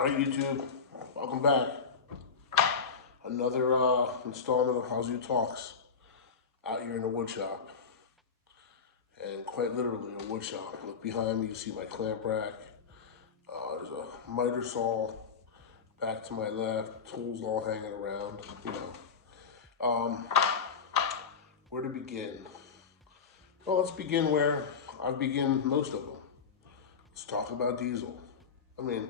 All right, YouTube, welcome back. Another installment of How's You Talks out here in the wood shop. And quite literally a wood shop. Look behind me, you see my clamp rack. There's a miter saw back to my left, tools all hanging around, you know. Where to begin? Well, let's begin where I begin most of them. Let's talk about diesel. I mean,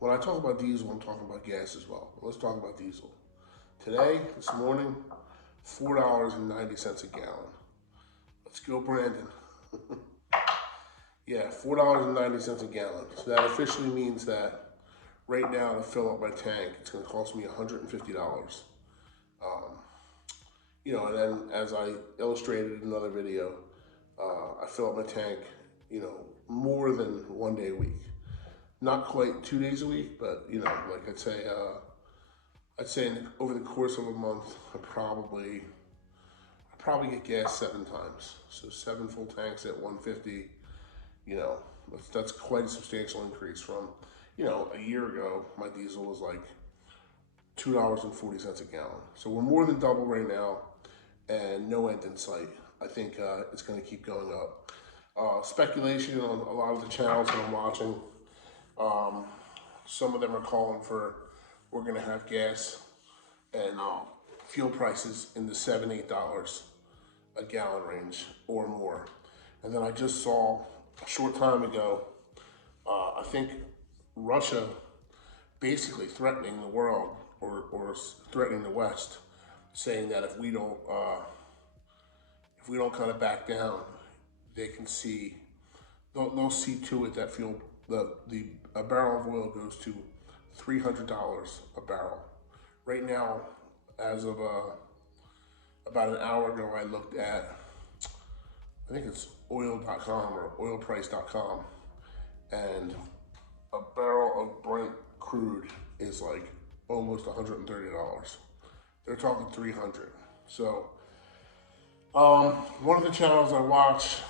when I talk about diesel, I'm talking about gas as well. Let's talk about diesel. Today, this morning, $4.90 a gallon. Let's go, Brandon. Yeah, $4.90 a gallon. So that officially means that right now to fill up my tank, it's gonna cost me $150. And then as I illustrated in another video, I fill up my tank, more than 1 day a week. Not quite 2 days a week, but like I'd say over the course of a month, I probably get gas 7 times. So 7 full tanks at 150. That's quite a substantial increase from, a year ago, my diesel was like $2.40 a gallon. So we're more than double right now, and no end in sight. I think it's going to keep going up. Speculation on a lot of the channels that I'm watching. Some of them are calling for we're going to have gas and fuel prices in the $7, $8 a gallon range or more. And then I just saw a short time ago, I think Russia basically threatening the world or threatening the West, saying that if we don't kind of back down, they can see, they'll see to it that a barrel of oil goes to $300 a barrel. Right now, as of about an hour ago, I looked at, I think it's oil.com or oilprice.com, and a barrel of Brent crude is like almost $130. They're talking 300. So, one of the channels I watch,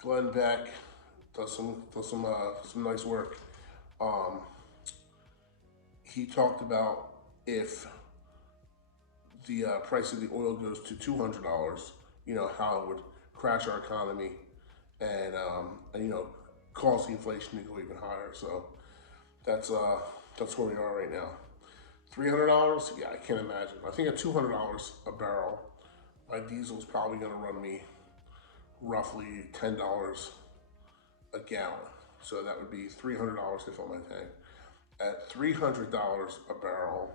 Glenn Beck, does some nice work. He talked about if the price of the oil goes to $200, how it would crash our economy and cause the inflation to go even higher. So that's where we are right now. $300, yeah, I can't imagine. I think at $200 a barrel, my diesel is probably going to run me roughly $10 a gallon. So that would be $300 to fill my tank. At $300 a barrel,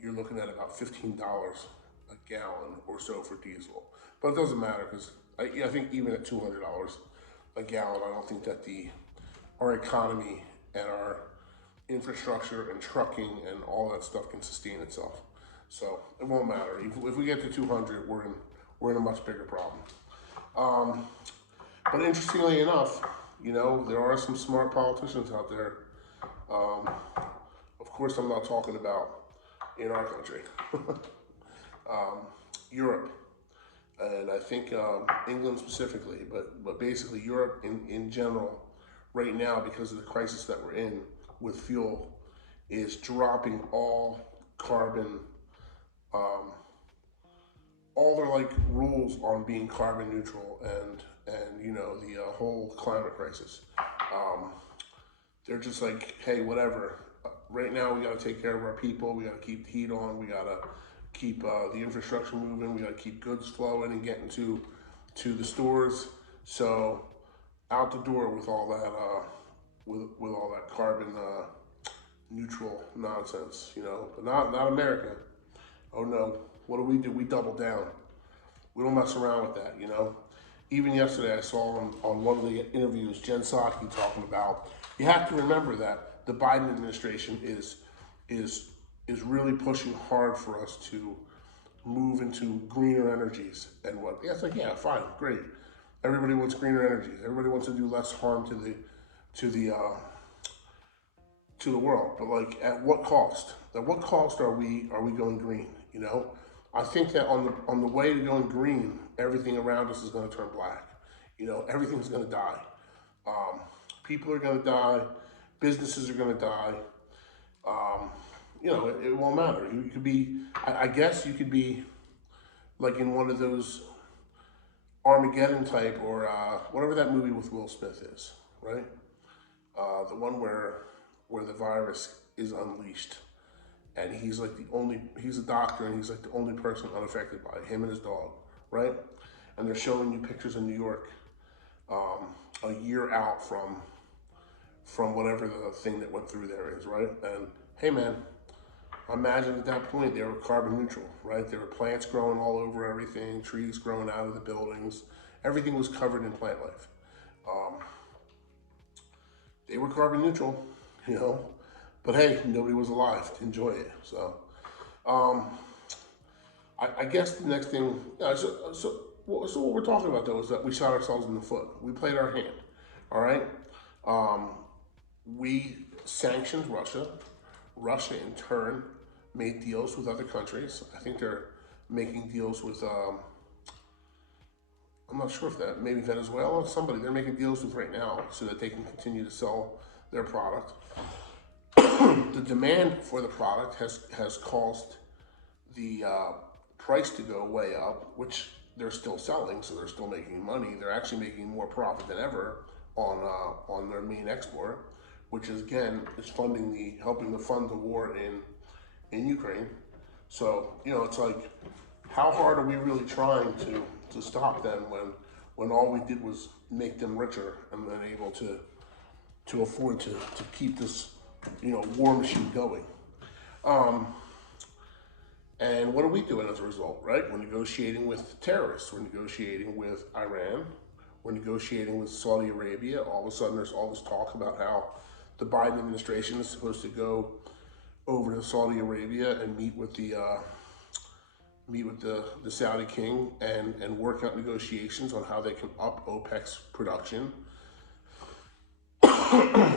you're looking at about $15 a gallon or so for diesel. But it doesn't matter because I think even at $200 a gallon, I don't think that our economy and our infrastructure and trucking and all that stuff can sustain itself. So it won't matter. If we get to 200, we're in a much bigger problem. But interestingly enough, there are some smart politicians out there. Of course, I'm not talking about in our country, Europe, and I think England specifically, but basically Europe in general, right now, because of the crisis that we're in with fuel, is dropping all carbon, all their rules on being carbon neutral and the whole climate crisis. They're just like, hey, whatever. Right now, we got to take care of our people. We got to keep the heat on. We got to keep the infrastructure moving. We got to keep goods flowing and getting to the stores. So out the door with all that with all that carbon neutral nonsense, but not America. Oh no, what do? We double down. We don't mess around with that, Even yesterday, I saw on one of the interviews, Jen Psaki talking about, you have to remember that the Biden administration is really pushing hard for us to move into greener energies and what. Yeah, it's like, yeah, fine, great. Everybody wants greener energies. Everybody wants to do less harm to the world. But at what cost? At what cost are we going green? I think that on the way to going green, everything around us is going to turn black. Everything's going to die. People are going to die. Businesses are going to die. Um, it won't matter. You could be, I guess you could be like in one of those Armageddon type or whatever that movie with Will Smith is, right? The one where the virus is unleashed, and he's like he's a doctor, and he's like the only person unaffected by it, him and his dog, right? And they're showing you pictures of New York a year out from whatever the thing that went through there is, right? And hey, man, imagine at that point they were carbon neutral, right? There were plants growing all over everything, trees growing out of the buildings. Everything was covered in plant life. Um, they were carbon neutral, you know. But hey, nobody was alive to enjoy it. So um, I guess the next thing, so what we're talking about though is that we shot ourselves in the foot. We played our hand, all right? Um, we sanctioned Russia. Russia in turn made deals with other countries. I think they're making deals with, I'm not sure if that, maybe Venezuela or somebody they're making deals with right now so that they can continue to sell their product. The demand for the product has caused the price to go way up, which they're still selling, so they're still making money. They're actually making more profit than ever on their main export, which is again is helping to fund the war in Ukraine. So it's like, how hard are we really trying to stop them when all we did was make them richer and then able to afford to keep this war machine going. And what are we doing as a result, right? We're negotiating with terrorists. We're negotiating with Iran. We're negotiating with Saudi Arabia. All of a sudden, there's all this talk about how the Biden administration is supposed to go over to Saudi Arabia and meet with the Saudi king and work out negotiations on how they can up OPEC's production.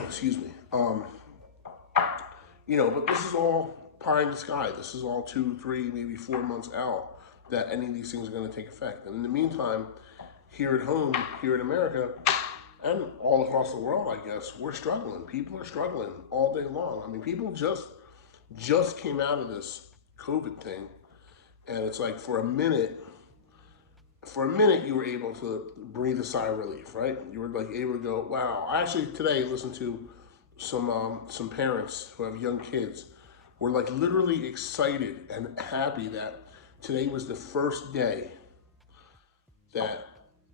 Excuse me. But this is all pie in the sky. This is all 2, 3, maybe 4 months out that any of these things are going to take effect. And in the meantime, here at home, here in America, and all across the world, I guess, we're struggling. People are struggling all day long. I mean, people just came out of this COVID thing, and it's like for a minute you were able to breathe a sigh of relief, right? You were like able to go, wow. I actually today listened to some parents who have young kids were like literally excited and happy that today was the first day that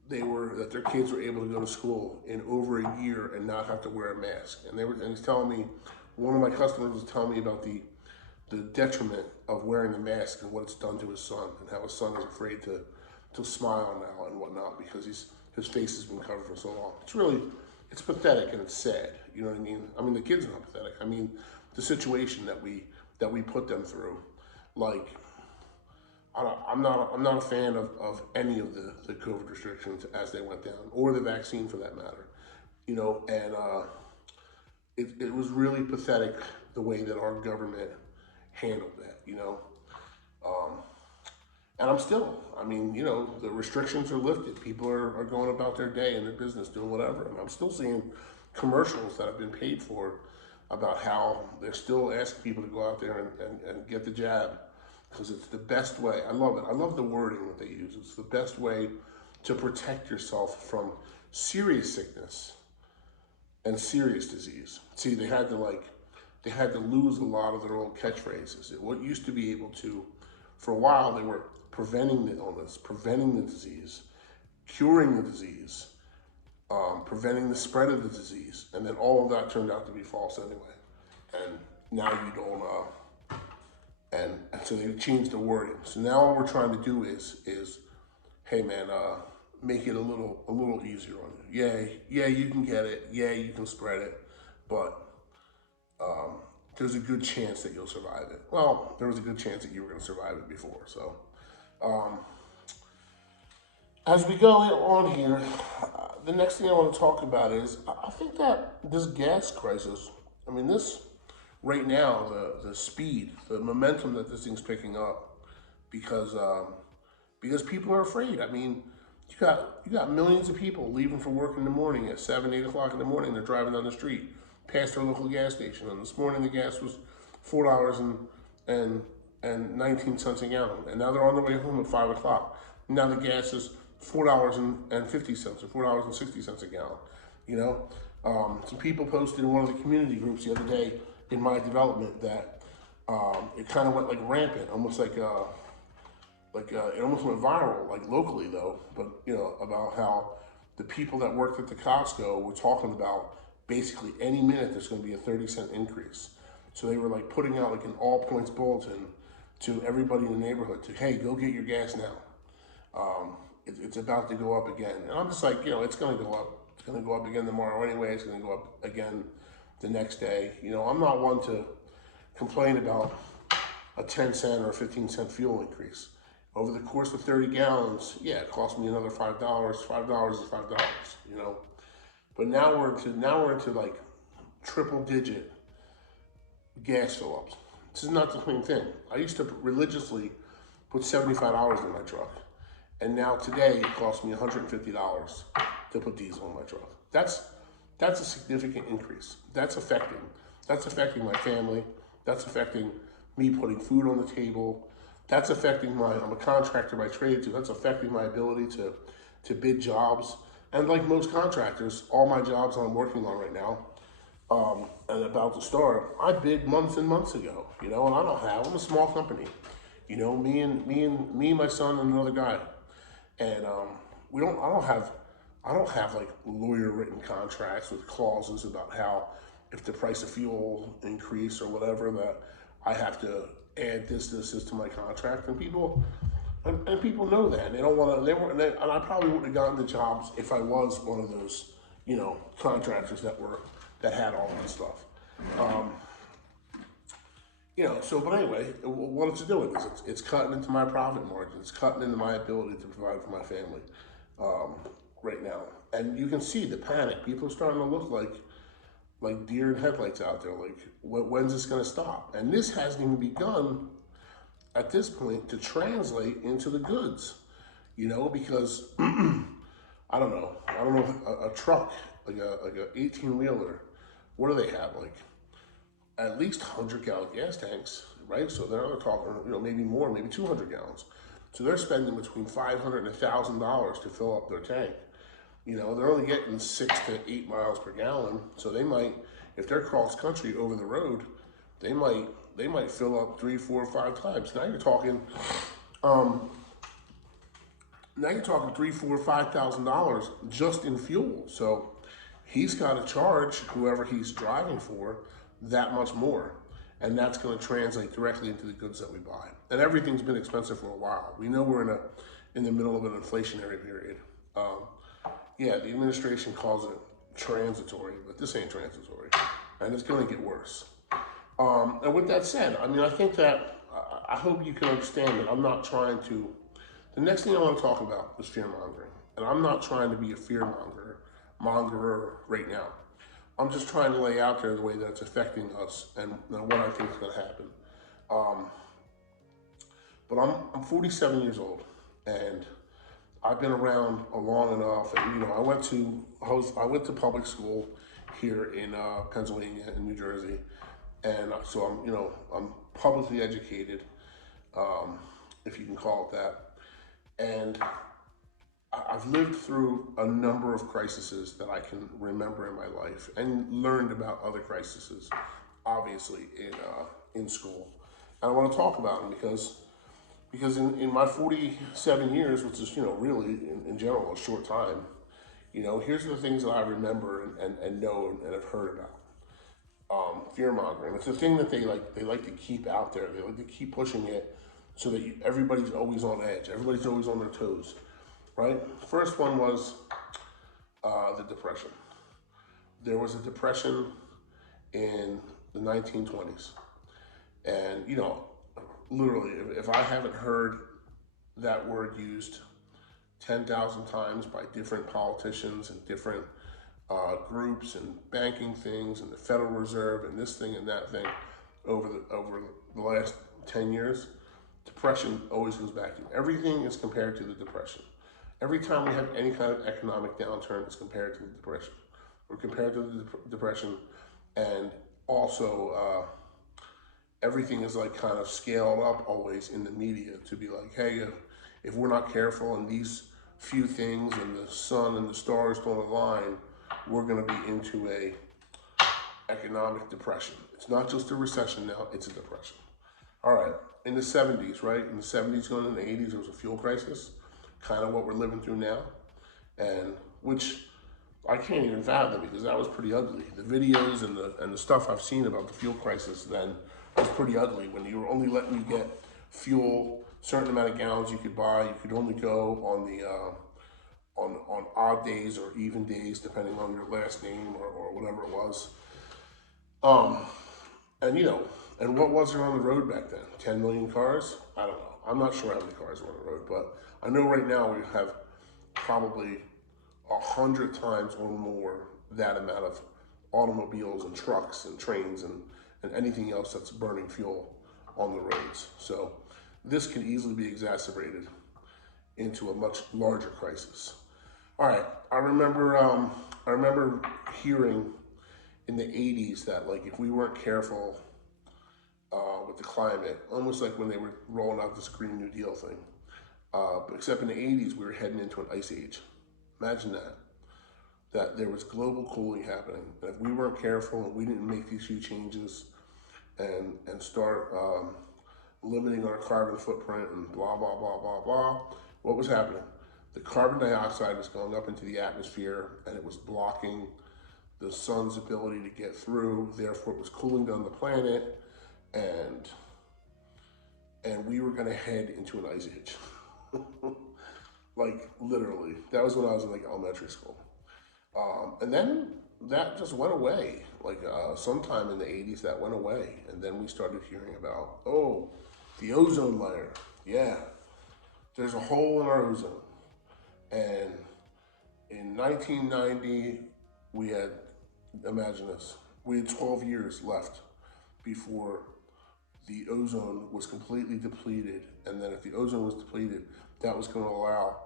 their kids were able to go to school in over a year and not have to wear a mask. And he's telling me, one of my customers was telling me about the detriment of wearing the mask and what it's done to his son, and how his son is afraid to smile now and whatnot because his face has been covered for so long. It's pathetic and it's sad. You know what I mean? I mean, the kids are not pathetic. I mean, the situation that we put them through. Like, I'm not a fan of any of the COVID restrictions as they went down, or the vaccine for that matter. And it was really pathetic the way that our government handled that. And the restrictions are lifted. People are going about their day and their business, doing whatever. And I'm still seeing commercials that have been paid for about how they're still asking people to go out there and get the jab because it's the best way. I love it. I love the wording that they use. It's the best way to protect yourself from serious sickness and serious disease. See, they had to lose a lot of their old catchphrases. What used to be able to, for a while, they were preventing the illness, preventing the disease, curing the disease, preventing the spread of the disease, and then all of that turned out to be false anyway. And now you don't. And so they changed the wording. So now all we're trying to do is, hey man, make it a little easier on you. Yeah, you can get it. Yeah, you can spread it, but there's a good chance that you'll survive it. Well, there was a good chance that you were going to survive it before. So, as we go on here, the next thing I want to talk about is I think that this gas crisis. I mean, this right now, the speed, the momentum that this thing's picking up, because people are afraid. I mean, you got millions of people leaving for work in the morning at 7, 8 o'clock in the morning. They're driving down the street. past our local gas station, and this morning the gas was $4 and 19 cents a gallon, and now they're on their way home at 5 o'clock. Now the gas is $4.50 or $4.60 a gallon. You know, some people posted in one of the community groups the other day in my development that it kind of went like rampant, almost like it almost went viral, like locally though, but about how the people that worked at the Costco were talking about basically any minute there's going to be a 30-cent increase. So they were like putting out like an all points bulletin to everybody in the neighborhood to, hey, go get your gas now. It's about to go up again. And I'm just like, it's going to go up. It's going to go up again tomorrow anyway. It's going to go up again the next day. I'm not one to complain about a 10-cent or a 15-cent fuel increase. Over the course of 30 gallons, yeah, it cost me another $5. $5 is $5, But now we're into like triple digit gas fill-ups. This is not the same thing. I used to religiously put $75 in my truck, and now today it costs me $150 to put diesel in my truck. That's a significant increase. That's affecting my family. That's affecting me putting food on the table. That's affecting I'm a contractor by trade, so that's affecting my ability to bid jobs. And like most contractors, all my jobs I'm working on right now, and about to start, I bid months and months ago, and I'm a small company, me and my son and another guy. And I don't have like lawyer written contracts with clauses about how if the price of fuel increase or whatever that I have to add this to my contract, and people know that, and they don't want to. And I probably wouldn't have gotten the jobs if I was one of those, contractors that had all that stuff. But anyway, what it's doing is it's cutting into my profit margin. It's cutting into my ability to provide for my family right now, and you can see the panic. People are starting to look like deer in headlights out there. Like, when's this going to stop? And this hasn't even begun at this point to translate into the goods, because I don't know, a truck, like a 18-wheeler, what do they have? Like at least 100-gallon gas tanks, right? So they're talking, maybe more, maybe 200 gallons. So they're spending between $500 and $1,000 to fill up their tank. They're only getting 6 to 8 miles per gallon. So they might, if they're cross country over the road, they might fill up 3, 4, 5 times. Now you're talking $3, $4, $5,000 just in fuel. So he's got to charge whoever he's driving for that much more, and that's going to translate directly into the goods that we buy. And everything's been expensive for a while. We know we're in the middle of an inflationary period. Yeah, the administration calls it transitory, but this ain't transitory, and it's going to get worse. And with that said, I think that I hope you can understand that I'm not trying to. The next thing I want to talk about is fear mongering, and I'm not trying to be a fear mongerer right now. I'm just trying to lay out there the way that it's affecting us and what I think is going to happen. But I'm 47 years old, and I've been around long enough. And I went to public school here in Pennsylvania and New Jersey, and so I'm publicly educated, if you can call it that. And I've lived through a number of crises that I can remember in my life, and learned about other crises, obviously in school. And I want to talk about them because in my 47 years, which is really in general a short time, here's the things that I remember and know and have heard about. Fear mongering. It's a thing that they like to keep out there. They like to keep pushing it so that everybody's always on edge. Everybody's always on their toes. Right? First one was the Depression. There was a depression in the 1920s. And, literally, if I haven't heard that word used 10,000 times by different politicians and different groups and banking things and the Federal Reserve and this thing and that thing over the last 10 years, depression always goes back in. Everything is compared to the Depression. Every time we have any kind of economic downturn, it's compared to the Depression. We're compared to the Depression, And also, everything is like kind of scaled up always in the media to be like, hey, if we're not careful and these few things and the sun and the stars don't align, we're going to be into a economic depression. It's not just a recession now, it's a depression. All right, in the 70s, right? In the 70s going into the 80s, there was a fuel crisis, kind of what we're living through now, and which I can't even fathom because that was pretty ugly. The videos and the stuff I've seen about the fuel crisis then was pretty ugly. When you were only letting you get fuel, certain amount of gallons you could buy. You could only go on the on odd days or even days, depending on your last name or whatever it was. Um, and you know, and what was there on the road back then? 10 million cars? I don't know. I'm not sure how many cars were on the road, but I know right now we have probably 100 times or more that amount of automobiles and trucks and trains and anything else that's burning fuel on the roads. So this can easily be exacerbated into a much larger crisis. All right, I remember hearing in the 80s that like if we weren't careful with the climate, almost like when they were rolling out this Green New Deal thing, but except in the 80s we were heading into an ice age. Imagine that there was global cooling happening, and if we weren't careful and we didn't make these few changes and start limiting our carbon footprint and blah blah blah blah blah, what was happening? The carbon dioxide was going up into the atmosphere, and it was blocking the sun's ability to get through. Therefore, it was cooling down the planet, and we were going to head into an ice age. Like literally, that was when I was in like elementary school. And then that just went away. Like sometime in the 80s, that went away. And then we started hearing about, oh, the ozone layer. Yeah, there's a hole in our ozone. And in 1990, we had, imagine this, we had 12 years left before the ozone was completely depleted. And then if the ozone was depleted, that was going to allow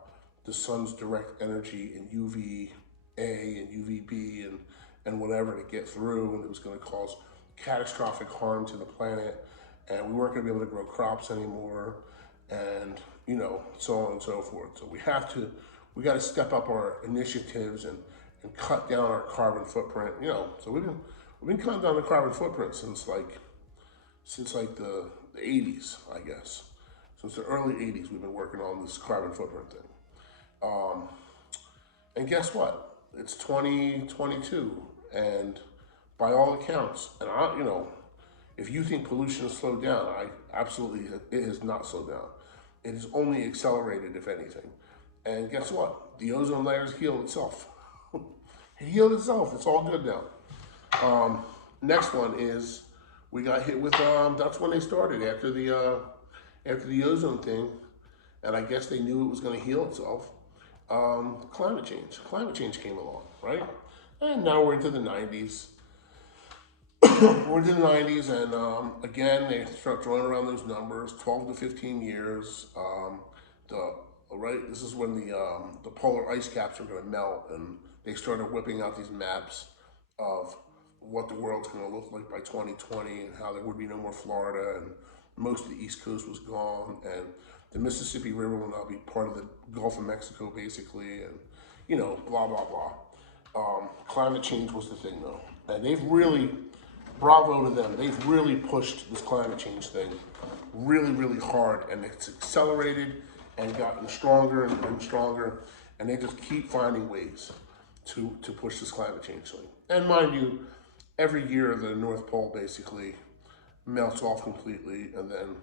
the sun's direct energy in UVA and UVB and whatever to get through, and it was going to cause catastrophic harm to the planet, and we weren't going to be able to grow crops anymore, and you know, so on and so forth. So we got to step up our initiatives and cut down our carbon footprint. You know, so we've been cutting down the carbon footprint since like the 80s, I guess. Since the early 80s, we've been working on this carbon footprint thing. And guess what? It's 2022, and by all accounts, and you know, if you think pollution has slowed down, it has not slowed down. It has only accelerated, if anything. And guess what? The ozone layer's healed itself. It healed itself. It's all good now. Next one is we got hit with. That's when they started after the ozone thing, and I guess they knew it was going to heal itself. Climate change. Climate change came along, right? And now we're into the 90s. We're into the 90s, and again, they start throwing around those numbers: 12 to 15 years. This is when the polar ice caps are going to melt, and they started whipping out these maps of what the world's going to look like by 2020, and how there would be no more Florida, and most of the East Coast was gone, and the Mississippi River will now be part of the Gulf of Mexico, basically, and you know, blah blah blah. Climate change was the thing, though, and they've really, bravo to them, they've really pushed this climate change thing really, really hard, and it's accelerated and gotten stronger and stronger, and they just keep finding ways to push this climate change thing. And mind you, every year the North Pole basically melts off completely, and then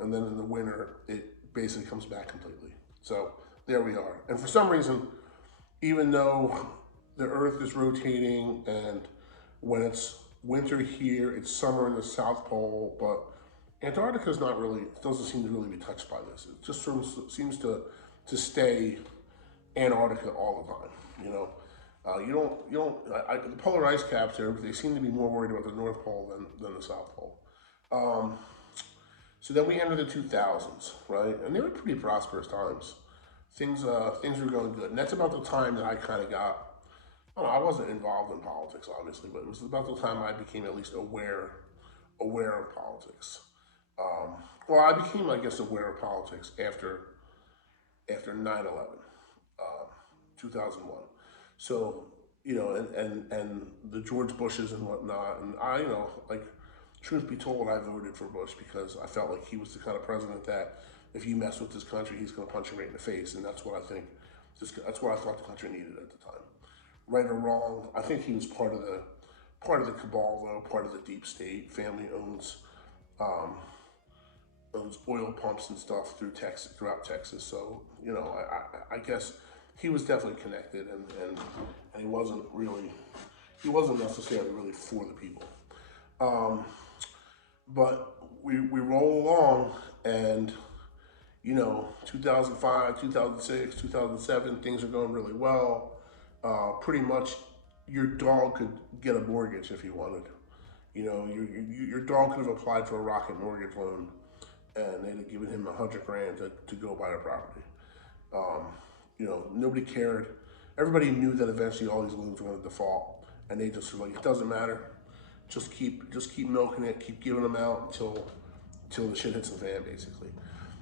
and then in the winter it basically comes back completely. So there we are. And for some reason, even though the Earth is rotating, and when it's winter here, it's summer in the South Pole, but Antarctica's not really, doesn't seem to really be touched by this. It just sort of seems to stay Antarctica all the time, you know. The polar ice caps there, they seem to be more worried about the North Pole than the South Pole. So then we enter the 2000s, right? And they were pretty prosperous times. Things were going good. And that's about the time that I kind of got I wasn't involved in politics, obviously, but it was about the time I became at least aware of politics. Um, well, I became, I guess, aware of politics after 9/11, 2001. So, and the George Bushes and whatnot. And I, like, truth be told, I voted for Bush because I felt like he was the kind of president that if you mess with this country, he's going to punch you right in the face. And that's what I think, that's what I thought the country needed at the time. Right or wrong, I think he was part of the cabal, though, part of the deep state. Family um, owns oil pumps and stuff throughout Texas. So I guess he was definitely connected, and he wasn't necessarily really for the people. Um, but we roll along, and 2005, 2006, 2007, things are going really well. Pretty much, your dog could get a mortgage if he wanted. Your dog could have applied for a Rocket mortgage loan, and they'd have given him 100 grand to go buy a property. Um, Nobody cared. Everybody knew that eventually all these loans were going to default, and they just were like, it doesn't matter. Just keep milking it, keep giving them out until the shit hits the fan, basically.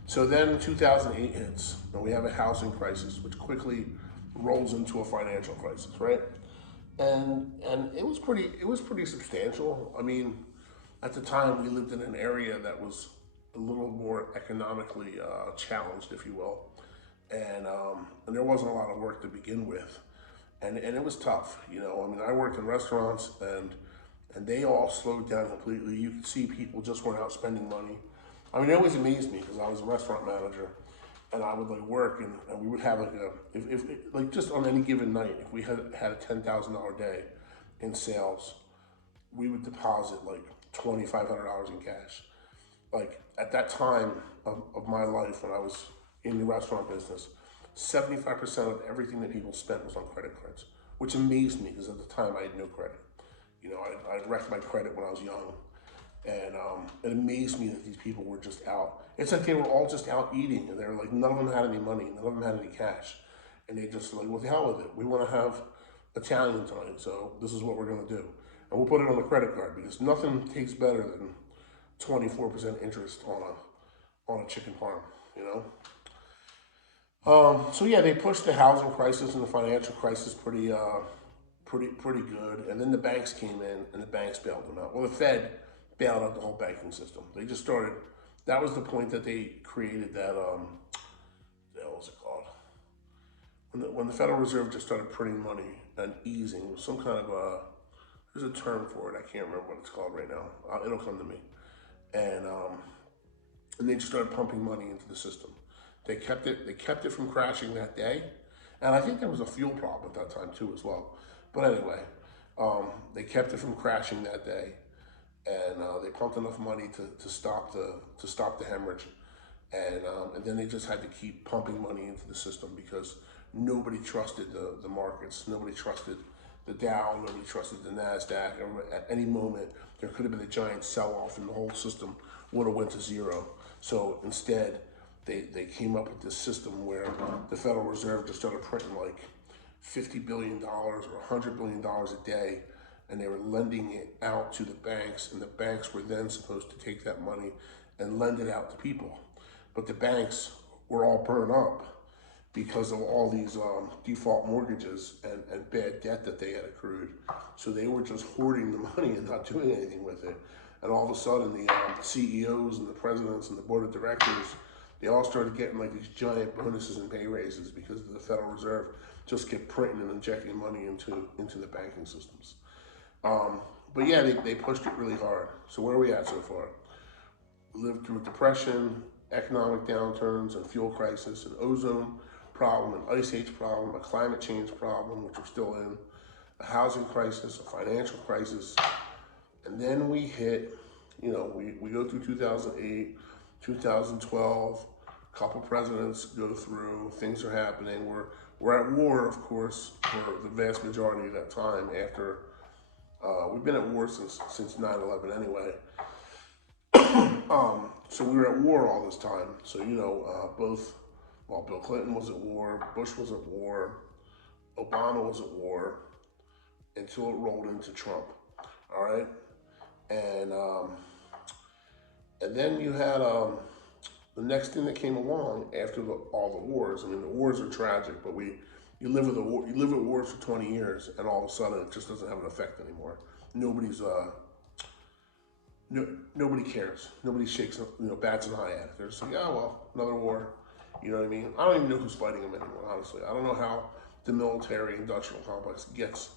So then 2008 hits, and we have a housing crisis, which quickly rolls into a financial crisis, right? And it was pretty substantial. I mean, at the time we lived in an area that was a little more economically challenged, if you will, and there wasn't a lot of work to begin with, and it was tough. I mean, I worked in restaurants, and they all slowed down completely. You could see people just weren't out spending money. I mean, it always amazed me because I was a restaurant manager, and I would like work, and we would have like if like just on any given night, if we had a $10,000 day in sales, we would deposit like $2,500 in cash. Like at that time of my life when I was in the restaurant business, 75% of everything that people spent was on credit cards, which amazed me because at the time I had no credit. I wrecked my credit when I was young, and it amazed me that these people were just out. It's like they were all just out eating, and they're like, none of them had any money, none of them had any cash, and they just like, well, the hell with it. We want to have Italian tonight, so this is what we're gonna do, and we'll put it on the credit card because nothing tastes better than 24% interest on a chicken parm. You know. So yeah, they pushed the housing crisis and the financial crisis pretty good, and then the banks came in and the banks bailed them out. Well, the Fed bailed out the whole banking system. They just started. That was the point that they created that. What was it called? When the Federal Reserve just started printing money and easing, with some kind of a. There's a term for it. I can't remember what it's called right now. It'll come to me. And and they just started pumping money into the system. They kept it. They kept it from crashing that day, and I think there was a fuel problem at that time too, as well. But anyway, they kept it from crashing that day, and they pumped enough money to stop the hemorrhage, and then they just had to keep pumping money into the system because nobody trusted the markets. Nobody trusted the Dow. Nobody trusted the Nasdaq. At any moment, there could have been a giant sell-off, and the whole system would have went to zero. So instead, they came up with this system where the Federal Reserve just started printing like $50 billion or $100 billion a day, and they were lending it out to the banks, and the banks were then supposed to take that money and lend it out to people. But the banks were all burned up because of all these default mortgages and bad debt that they had accrued. So they were just hoarding the money and not doing anything with it. And all of a sudden, the CEOs and the presidents and the board of directors, they all started getting like these giant bonuses and pay raises because the Federal Reserve just kept printing and injecting money into the banking systems. But yeah, they pushed it really hard. So where are we at so far? We lived through a depression, economic downturns, and fuel crisis, an ozone problem, an ice age problem, a climate change problem, which we're still in, a housing crisis, a financial crisis, and then we hit, we go through 2008, 2012, a couple presidents go through, things are happening. We're at war, of course, for the vast majority of that time after, we've been at war since 9/11 anyway. So we were at war all this time. So, Bill Clinton was at war, Bush was at war, Obama was at war, until it rolled into Trump. All right, and and then you had the next thing that came along after all the wars. I mean, the wars are tragic, but you live with you live with wars for 20 years, and all of a sudden it just doesn't have an effect anymore. Nobody's nobody cares. Nobody shakes bats an eye at it. They're just like, oh well, another war. You know what I mean? I don't even know who's fighting them anymore. Honestly, I don't know how the military-industrial complex gets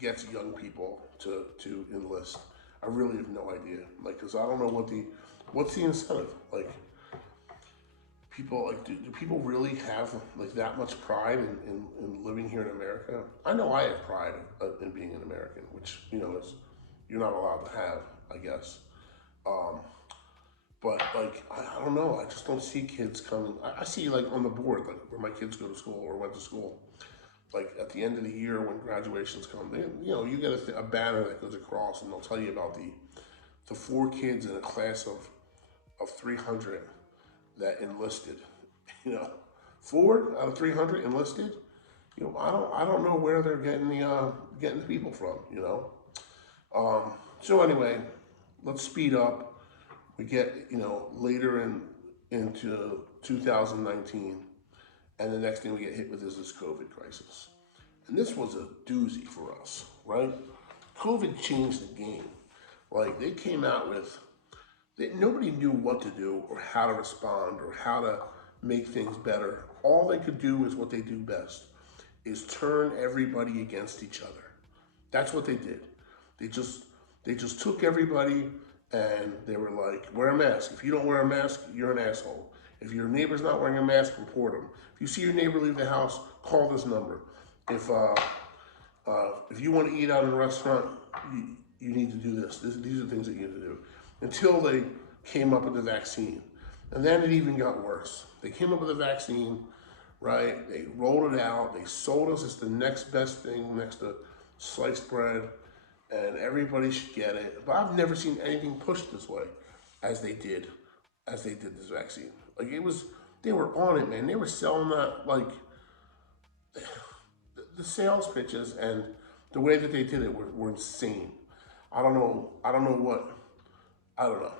young people to enlist. I really have no idea. Like, cause I don't know what's the incentive. Like, people do people really have like that much pride in living here in America? I know I have pride in being an American, which is you're not allowed to have, I guess. Um, but like I don't know, I just don't see kids coming. I see like on the board, like where my kids go to school or went to school. Like at the end of the year when graduations come, you get a banner that goes across, and they'll tell you about the four kids in a class of 300 that enlisted. You know, 4 out of 300 enlisted. I don't know where they're getting the people from. So anyway, let's speed up. We get later into 2019, and the next thing we get hit with is this COVID crisis, and this was a doozy for us, right? COVID changed the game. Like they came out with nobody knew what to do or how to respond or how to make things better. All they could do is what they do best, is turn everybody against each other. That's what they did. They just took everybody and they were like, wear a mask. If you don't wear a mask, you're an asshole. If your neighbor's not wearing a mask, report them. If you see your neighbor leave the house, call this number. If you want to eat out in a restaurant, you need to do this. These are things that you need to do. Until they came up with the vaccine. And then it even got worse. They came up with a vaccine, right? They rolled it out. They sold us as the next best thing next to sliced bread. And everybody should get it. But I've never seen anything pushed this way as they did this vaccine. Like they were on it, man. They were selling that like the sales pitches and the way that they did it were insane. I don't know. I don't know what. I don't know.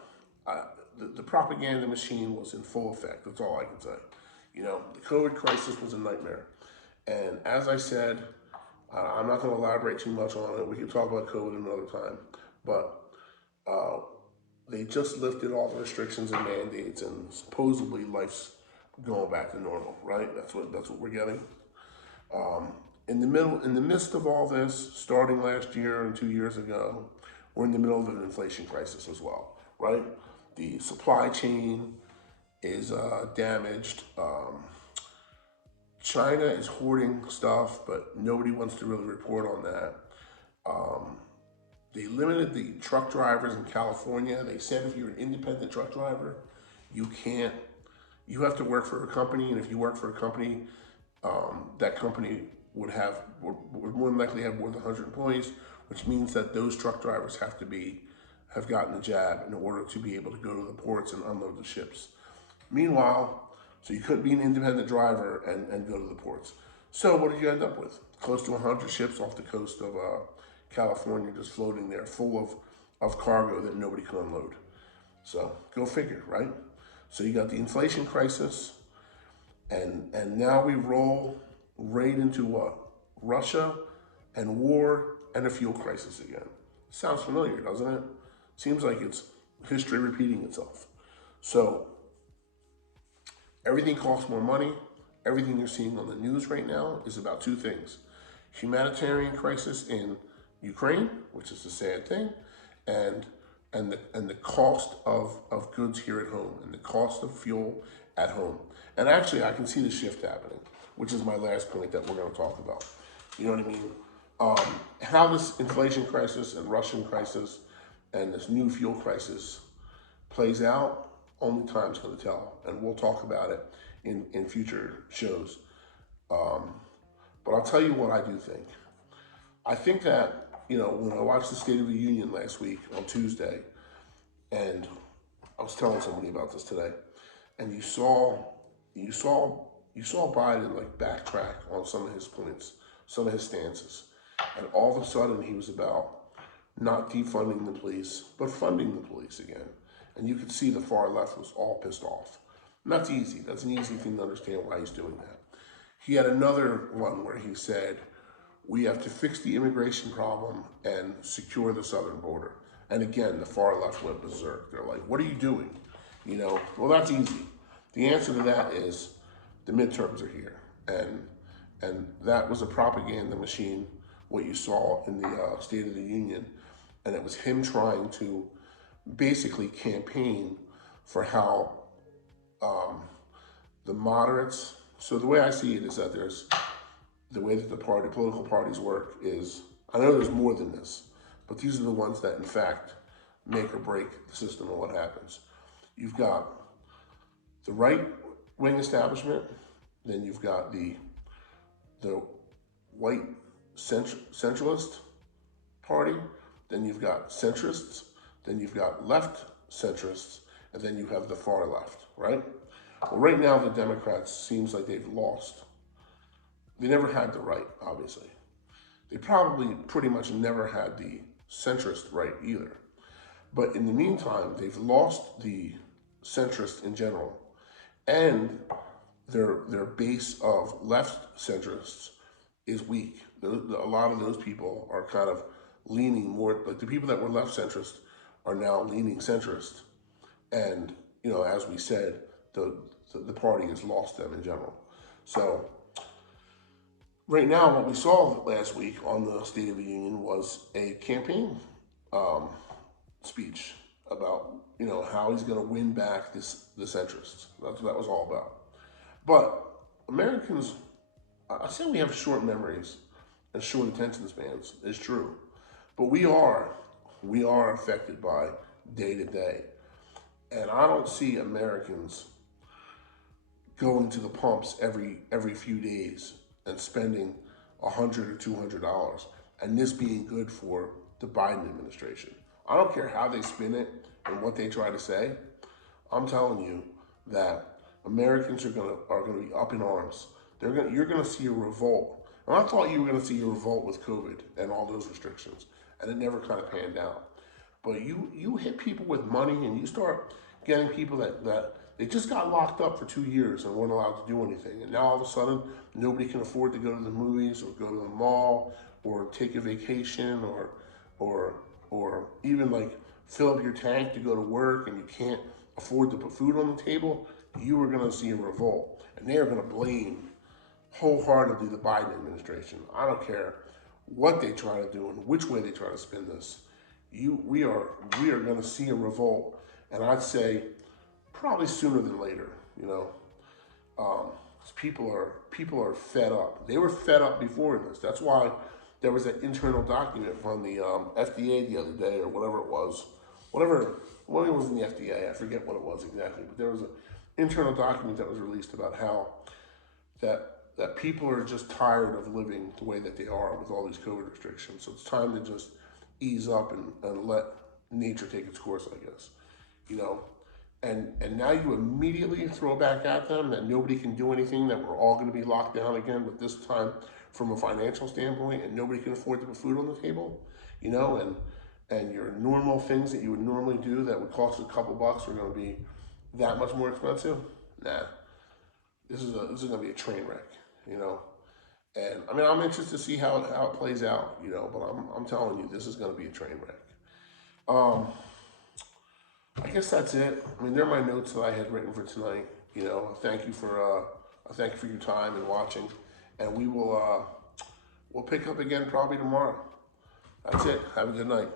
The propaganda machine was in full effect. That's all I can say. The COVID crisis was a nightmare. And as I said, I'm not going to elaborate too much on it. We can talk about COVID another time. But they just lifted all the restrictions and mandates, and supposedly life's going back to normal, right? That's what we're getting. In the midst of all this, starting last year and 2 years ago, we're in the middle of an inflation crisis as well, right? The supply chain is damaged. China is hoarding stuff, but nobody wants to really report on that. They limited the truck drivers in California. They said if you're an independent truck driver, you have to work for a company, and if you work for a company, that company would more than likely have more than 100 employees, which means that those truck drivers have gotten a jab in order to be able to go to the ports and unload the ships. Meanwhile, so you couldn't be an independent driver and go to the ports. So what did you end up with? Close to 100 ships off the coast of California just floating there full of cargo that nobody could unload. So go figure, right? So you got the inflation crisis, and now we roll right into what? Russia and war and a fuel crisis again. Sounds familiar, doesn't it? Seems like it's history repeating itself. So everything costs more money. Everything you're seeing on the news right now is about two things: humanitarian crisis in Ukraine, which is a sad thing, and the cost of goods here at home, and the cost of fuel at home. And actually, I can see the shift happening, which is my last point that we're going to talk about. You know what I mean? How this inflation crisis and Russian crisis and this new fuel crisis plays out, only time's going to tell, and we'll talk about it in future shows. But I'll tell you what I do think. I think that, when I watched the State of the Union last week on Tuesday, and I was telling somebody about this today, and you saw Biden like backtrack on some of his points, some of his stances. And all of a sudden, he was about not defunding the police, but funding the police again. And you could see the far left was all pissed off. And that's easy. That's an easy thing to understand why he's doing that. He had another one where he said, we have to fix the immigration problem and secure the southern border. And again, the far left went berserk. They're like, what are you doing? Well, that's easy. The answer to that is the midterms are here. And that was a propaganda machine, what you saw in the State of the Union. And it was him trying to basically campaign for how the moderates, so the way I see it is that there's, the way that the political parties work is, I know there's more than this, but these are the ones that in fact make or break the system and what happens. You've got the right wing establishment, then you've got the white centralist party, then you've got centrists, then you've got left centrists, and then you have the far left, right? Well, right now the Democrats seems like they've lost. They never had the right, obviously. They probably pretty much never had the centrist right either. But in the meantime, they've lost the centrist in general, and their base of left centrists is weak. A lot of those people are kind of leaning more, like the people that were left centrist are now leaning centrist. And, as we said, the party has lost them in general. So right now, what we saw last week on the State of the Union was a campaign speech about, how he's going to win back the centrists. That's what that was all about. But Americans, I say we have short memories and short attention spans. It's true, but we are affected by day to day, and I don't see Americans going to the pumps every few days and spending $100 or $200, and this being good for the Biden administration. I don't care how they spin it and what they try to say. I'm telling you that Americans are gonna be up in arms. You're gonna see a revolt. And I thought you were gonna see a revolt with COVID and all those restrictions, and it never kind of panned out. But you hit people with money, and you start getting people that they just got locked up for 2 years and weren't allowed to do anything. And now all of a sudden, nobody can afford to go to the movies or go to the mall or take a vacation or even like fill up your tank to go to work, and you can't afford to put food on the table. You are going to see a revolt, and they are going to blame wholeheartedly the Biden administration. I don't care what they try to do and which way they try to spin this. We are going to see a revolt, and I'd say probably sooner than later. People are fed up. They were fed up before this. That's why there was an internal document from the FDA the other day, or whatever it was. When it was in the FDA, I forget what it was exactly, but there was an internal document that was released about how that people are just tired of living the way that they are with all these COVID restrictions. So it's time to just ease up and let nature take its course, I guess. And now you immediately throw back at them that nobody can do anything, that we're all going to be locked down again, but this time from a financial standpoint, and nobody can afford to put food on the table, and your normal things that you would normally do that would cost a couple bucks are going to be that much more expensive. Nah, this is going to be a train wreck, And I mean, I'm interested to see how it plays out, but I'm telling you, this is going to be a train wreck. I guess that's it. I mean, they're my notes that I had written for tonight. Thank you for your time and watching, and we'll pick up again probably tomorrow. That's it. Have a good night.